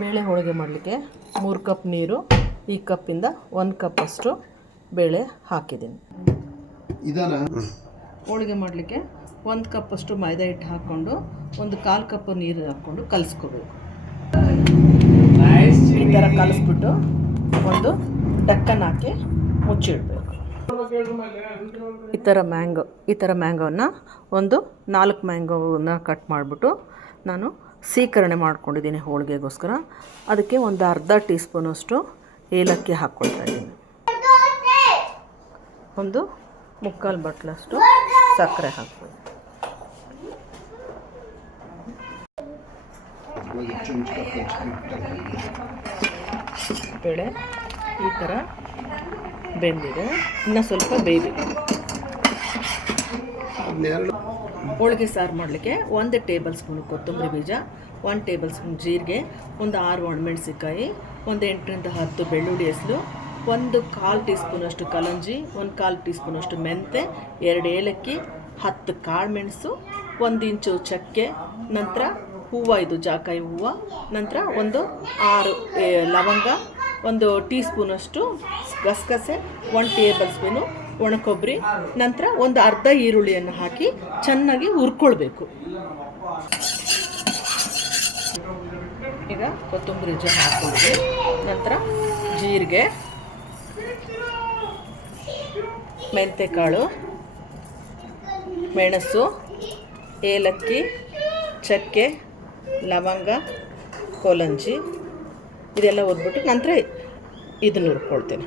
ಬೇಳೆ ಹೋಳಿಗೆ ಮಾಡಲಿಕ್ಕೆ 3 ಕಪ್ ನೀರು, ಈ ಕಪ್ಪಿಂದ 1 ಕಪ್ಪಷ್ಟು ಬೇಳೆ ಹಾಕಿದ್ದೀನಿ. ಹೋಳಿಗೆ ಮಾಡಲಿಕ್ಕೆ 1 ಕಪ್ಪಷ್ಟು ಮೈದಾ ಹಿಟ್ಟು ಹಾಕ್ಕೊಂಡು 1/4 ಕಪ್ ನೀರು ಹಾಕ್ಕೊಂಡು ಕಲಿಸ್ಕೋಬೇಕು. ಈ ಥರ ಕಲಿಸ್ಬಿಟ್ಟು ಒಂದು ಡಕ್ಕನ್ ಹಾಕಿ ಮುಚ್ಚಿಡಬೇಕು. ಈ ಥರ ಮ್ಯಾಂಗೋನ ಒಂದು 4 ಮ್ಯಾಂಗೋನ ಕಟ್ ಮಾಡಿಬಿಟ್ಟು ನಾನು ಸೀಕರಣೆ ಮಾಡ್ಕೊಂಡಿದ್ದೀನಿ ಹೋಳಿಗೆಗೋಸ್ಕರ. ಅದಕ್ಕೆ ಒಂದು ಅರ್ಧ ಟೀ ಸ್ಪೂನಷ್ಟು ಏಲಕ್ಕಿ ಹಾಕ್ಕೊಳ್ತಾ ಇದ್ದೀನಿ. ಒಂದು 3/4 ಬಟ್ಲಷ್ಟು ಸಕ್ಕರೆ ಹಾಕ್ಬೋದು. ಬೇಳೆ ಈ ಥರ ಬೆಂದಿದೆ, ಇನ್ನು ಸ್ವಲ್ಪ ಬೇಯಬೇಕು. ಹೋಳಿಗೆ ಸಾರು ಮಾಡಲಿಕ್ಕೆ 1 ಟೇಬಲ್ ಸ್ಪೂನ್ ಕೊತ್ತಂಬರಿ ಬೀಜ, 1 ಟೇಬಲ್ ಸ್ಪೂನ್ ಜೀರಿಗೆ, ಒಂದು 6 ಒಣಮೆಣಸಿಕಾಯಿ, ಒಂದು 8ರಿಂದ 10 ಬೆಳ್ಳುಳ್ಳಿ ಹೆಸರು, 1/4 ಟೀ ಸ್ಪೂನಷ್ಟು ಕಲಂಜಿ, 1/4 ಟೀ ಸ್ಪೂನಷ್ಟು ಮೆಂತೆ, 2 ಏಲಕ್ಕಿ, 10 ಕಾಳು ಮೆಣಸು, 1 ಇಂಚು ಚಕ್ಕೆ, ನಂತರ ಹೂವು, ಇದು ಜಾಕಾಯಿ ಹೂವು, ನಂತರ ಒಂದು 6 ಲವಂಗ, 1 ಟೀ ಸ್ಪೂನಷ್ಟು ಗಸಗಸೆ, 1 ಟೇಬಲ್ ಸ್ಪೂನು ಒಣಕೊಬ್ಬರಿ, ನಂತರ ಒಂದು ಅರ್ಧ ಈರುಳ್ಳಿಯನ್ನು ಹಾಕಿ ಚೆನ್ನಾಗಿ ಹುರ್ಕೊಳ್ಬೇಕು. ಈಗ ಕೊತ್ತಂಬರಿ ಬೀಜ ಹಾಕ್ಕೊಂಡು ನಂತರ ಜೀರಿಗೆ, ಮೆಂತೆಕಾಳು, ಮೆಣಸು, ಏಲಕ್ಕಿ, ಚಕ್ಕೆ, ಲವಂಗ, ಕೊಲಂಜಿ ಇದೆಲ್ಲ ಒದ್ಬಿಟ್ಟು ನಂತರ ಇದನ್ನು ಹುರ್ಕೊಳ್ತೇನೆ.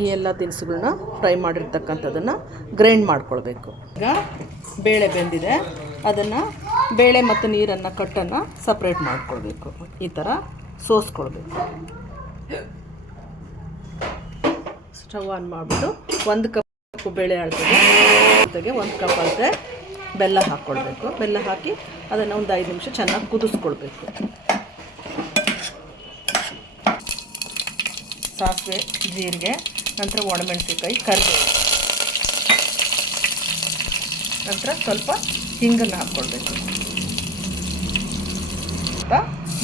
ಈ ಎಲ್ಲ ತಿನಿಸುಗಳನ್ನ ಫ್ರೈ ಮಾಡಿರ್ತಕ್ಕಂಥದ್ದನ್ನು ಗ್ರೈಂಡ್ ಮಾಡ್ಕೊಳ್ಬೇಕು. ಈಗ ಬೇಳೆ ಬೆಂದಿದೆ, ಅದನ್ನು ಬೇಳೆ ಮತ್ತು ನೀರನ್ನು ಕಟ್ಟನ್ನು ಸಪ್ರೇಟ್ ಮಾಡ್ಕೊಳ್ಬೇಕು. ಈ ಥರ ಸೋಸ್ಕೊಳ್ಬೇಕು. ಸ್ಟವ್ ಆನ್ ಮಾಡಿಬಿಟ್ಟು 1 ಕಪ್ ಬೇಳೆ ಅಳತೆಗೆ ಜೊತೆಗೆ 1 ಕಪ್ ಅಳತೆ ಬೆಲ್ಲ ಹಾಕ್ಕೊಳ್ಬೇಕು. ಬೆಲ್ಲ ಹಾಕಿ ಅದನ್ನು ಒಂದು 5 ನಿಮಿಷ ಚೆನ್ನಾಗಿ ಕುದಿಸ್ಕೊಳ್ಬೇಕು. ಸಾಸಿವೆ, ಜೀರಿಗೆ, ನಂತರ ಒಣಮೆಣಸಿನ್ಕಾಯಿ, ಕರಿಬೇವು, ನಂತರ ಸ್ವಲ್ಪ ಹಿಂಗನ್ನು ಹಾಕ್ಕೊಳ್ಬೇಕು.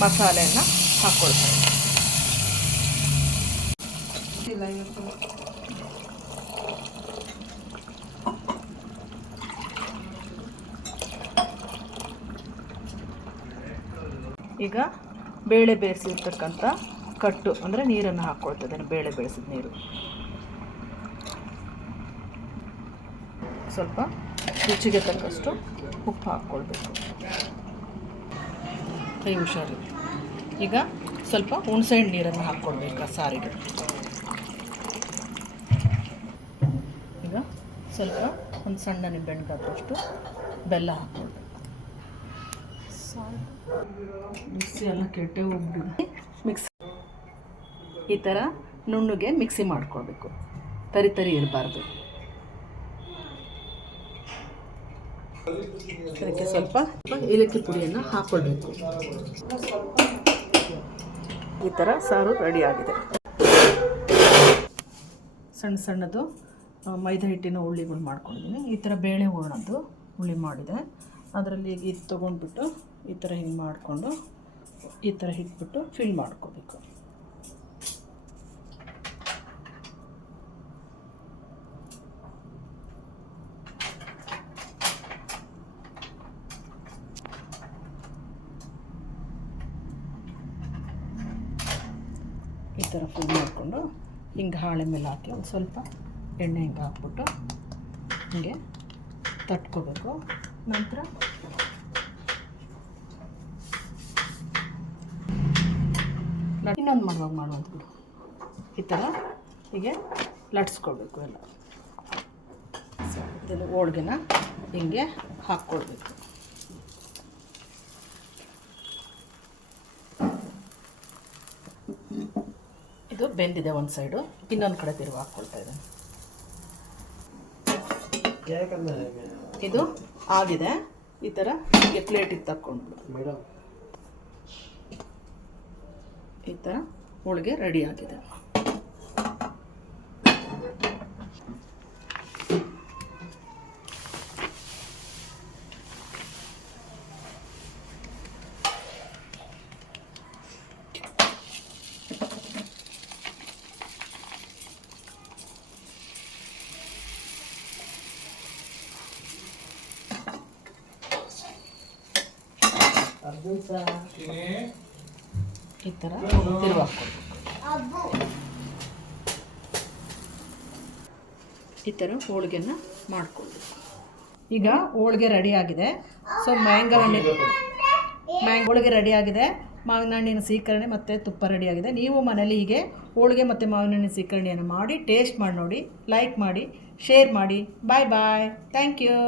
ಮಸಾಲೆಯನ್ನು ಹಾಕ್ಕೊಳ್ತಾರೆ. ಈಗ ಬೇಳೆ ಬೇಯಿಸಿರ್ತಕ್ಕಂಥ ಕಟ್ಟು ಅಂದರೆ ನೀರನ್ನು ಹಾಕ್ಕೊಳ್ತಿದ್ದೇನೆ. ಬೇಳೆ ಬೇಯಿಸಿದ ನೀರು, ಸ್ವಲ್ಪ ರುಚಿಗೆ ತಕ್ಕಷ್ಟು ಉಪ್ಪು ಹಾಕ್ಕೊಳ್ಬೇಕು. ಕೈ ಹುಷಾರು. ಈಗ ಸ್ವಲ್ಪ ಹುಣಸೆಹಣ್ಣು ನೀರನ್ನು ಹಾಕ್ಕೊಳ್ಬೇಕು ಆ ಸಾರಿಗೆ. ಈಗ ಸ್ವಲ್ಪ ಒಂದು ಸಣ್ಣ ನಿಂಬೆಹಣ್ಣು ಗಾತ್ರಷ್ಟು ಬೆಲ್ಲ ಹಾಕ್ಕೊಳ್ಬೇಕು. ಮಿಕ್ಸಿ ಎಲ್ಲ ಕೆಟ್ಟೆ ಹೋಗ್ಬಿಟ್ಟಿದೆ. ಈ ಥರ ನುಣ್ಣಗೆ ಮಿಕ್ಸಿ ಮಾಡ್ಕೊಳ್ಬೇಕು, ತರಿ ಇರಬಾರ್ದು. ಅದಕ್ಕೆ ಸ್ವಲ್ಪ ಏಲಕ್ಕಿ ಪುಡಿಯನ್ನು ಹಾಕ್ಕೊಳ್ಬೇಕು. ಈ ಥರ ಸಾರು ರೆಡಿಯಾಗಿದೆ. ಸಣ್ಣದು ಮೈದಾ ಹಿಟ್ಟಿನ ಉಳ್ಳಿಗಳು ಮಾಡ್ಕೊಂಡಿದ್ದೀನಿ. ಈ ಥರ ಬೇಳೆ ಹೂರಣದ್ದು ಹುಳಿ ಮಾಡಿದೆ. ಅದರಲ್ಲಿ ಈಗ ಇದು ತೊಗೊಂಡ್ಬಿಟ್ಟು ಈ ಥರ ಹಿಂಗೆ ಮಾಡಿಕೊಂಡು ಈ ಥರ ಇಟ್ಬಿಟ್ಟು ಫಿಲ್ ಮಾಡ್ಕೋಬೇಕು. ಈ ಥರ ಫಿಲ್ ಮಾಡಿಕೊಂಡು ಹಿಂಗೆ ಹಾಳೆ ಮೇಲೆ ಹಾಕಿ ಒಂದು ಸ್ವಲ್ಪ ಎಣ್ಣೆ ಹಿಂಗೆ ಹಾಕ್ಬಿಟ್ಟು ಹಿಂಗೆ ತಟ್ಕೋಬೇಕು. ನಂತರ ಇನ್ನೊಂದು ಮಾಡುವಂಥದ್ದು ಈ ಥರ ಹೀಗೆ ಲಟ್ಸ್ಕೊಳ್ಬೇಕು. ಎಲ್ಲ ಇದನ್ನು ಹೋಳಿಗೆನ ಹಿಂಗೆ ಹಾಕ್ಕೊಳ್ಬೇಕು. ಇದು ಬೆಂದಿದೆ ಒಂದು ಸೈಡು, ಇನ್ನೊಂದು ಕಡೆ ತಿರುಗಿ ಹಾಕ್ಕೊಳ್ತಾ ಇದ್ದೇನೆ. ಇದು ಆಗಿದೆ. ಈ ಥರ ಹೀಗೆ ಪ್ಲೇಟಿಗೆ ತಕ್ಕೊಂಡು ಈ ಥರ ಹೋಳಿಗೆ ರೆಡಿ ಆಗಿದೆ. ಈ ಥರ ತಿರುವಾಕ್ಕೊಳ್ಬೇಕು. ಈ ಥರ ಹೋಳಿಗೆನ ಮಾಡ್ಕೊಳ್ಬೇಕು. ಈಗ ಹೋಳಿಗೆ ರೆಡಿ ಆಗಿದೆ. ಸೊ ಮ್ಯಾಂಗೋ ಹೋಳಿಗೆ ರೆಡಿ ಆಗಿದೆ. ಮಾವಿನ ಹಣ್ಣಿನ ಸೀಕರಣೆ ಮತ್ತು ತುಪ್ಪ ರೆಡಿಯಾಗಿದೆ. ನೀವು ಮನೇಲಿ ಹೀಗೆ ಹೋಳಿಗೆ ಮತ್ತು ಮಾವಿನ ಹಣ್ಣಿನ ಸೀಕರಣೆಯನ್ನು ಮಾಡಿ ಟೇಸ್ಟ್ ಮಾಡಿ ನೋಡಿ. ಲೈಕ್ ಮಾಡಿ, ಶೇರ್ ಮಾಡಿ. Bye bye. Thank you.